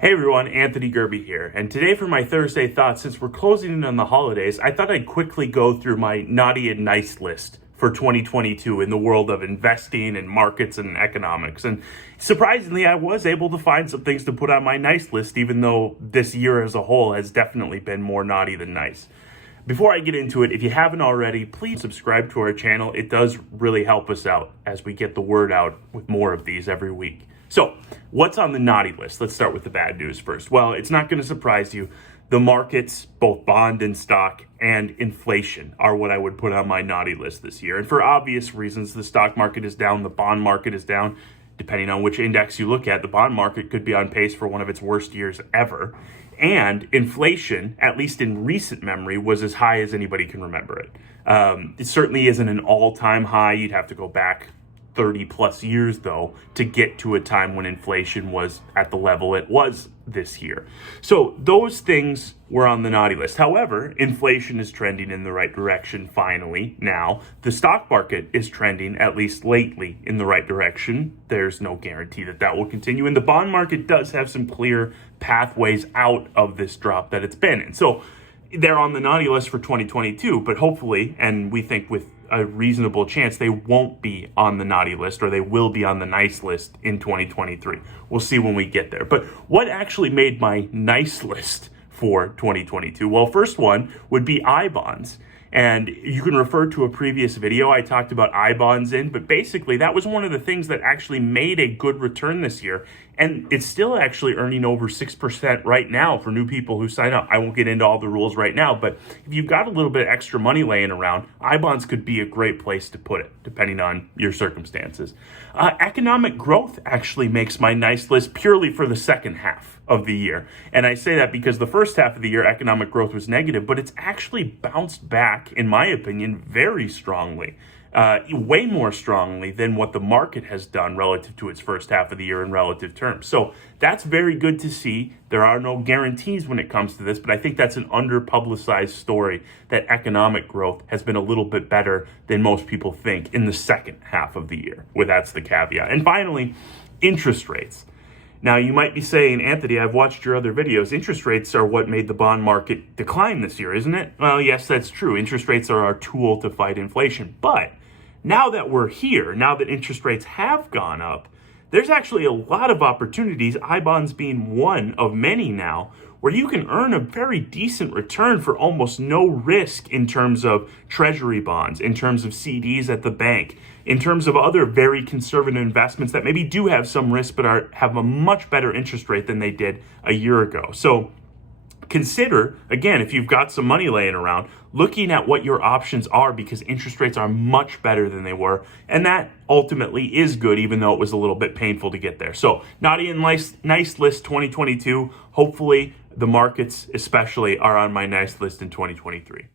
Hey everyone, Anthony Gerbi here, and today for my Thursday thoughts, since we're closing in on the holidays, I thought I'd quickly go through my naughty and nice list for 2022 in the world of investing and markets and economics. And surprisingly, I was able to find some things to put on my nice list, even though this year as a whole has definitely been more naughty than nice. Before I get into it, if you haven't already, please subscribe to our channel. It does really help us out as we get the word out with more of these every week. So, what's on the naughty list? Let's start with the bad news first. Well, it's not going to surprise you. The markets, both bond and stock, and inflation are what I would put on my naughty list this year. And for obvious reasons, the stock market is down, the bond market is down. Depending on which index you look at, the bond market could be on pace for one of its worst years ever. And inflation, at least in recent memory, was as high as anybody can remember it. It certainly isn't an all-time high. You'd have to go back 30 plus years though to get to a time when inflation was at the level it was this year. So those things were on the naughty list. However, inflation is trending in the right direction finally. Now, the stock market is trending, at least lately, in the right direction. There's no guarantee that that will continue. And the bond market does have some clear pathways out of this drop that it's been in. So they're on the naughty list for 2022, but hopefully, and we think with a reasonable chance, they won't be on the naughty list, or they will be on the nice list in 2023. We'll see when we get there. But what actually made my nice list for 2022? Well, first one would be I bonds. And you can refer to a previous video I talked about I bonds in, but basically that was one of the things that actually made a good return this year. And it's still actually earning over 6% right now for new people who sign up. I won't get into all the rules right now, but if you've got a little bit of extra money laying around, I bonds could be a great place to put it, depending on your circumstances. Economic growth actually makes my nice list purely for the second half of the year. And I say that because the first half of the year, economic growth was negative, but it's actually bounced back, in my opinion, very strongly. Way more strongly than what the market has done relative to its first half of the year in relative terms. So that's very good to see. There are no guarantees when it comes to this, but I think that's an under-publicized story that economic growth has been a little bit better than most people think in the second half of the year. Well, that's the caveat. And finally, interest rates. Now, you might be saying, Anthony, I've watched your other videos. Interest rates are what made the bond market decline this year, isn't it? Well, yes, that's true. Interest rates are our tool to fight inflation. But now that we're here, now that interest rates have gone up, there's actually a lot of opportunities, I bonds being one of many now, where you can earn a very decent return for almost no risk in terms of treasury bonds, in terms of CDs at the bank, in terms of other very conservative investments that maybe do have some risk but have a much better interest rate than they did a year ago. So consider, again, if you've got some money laying around, looking at what your options are, because interest rates are much better than they were. And that ultimately is good, even though it was a little bit painful to get there. So naughty and nice list 2022. Hopefully the markets especially are on my nice list in 2023.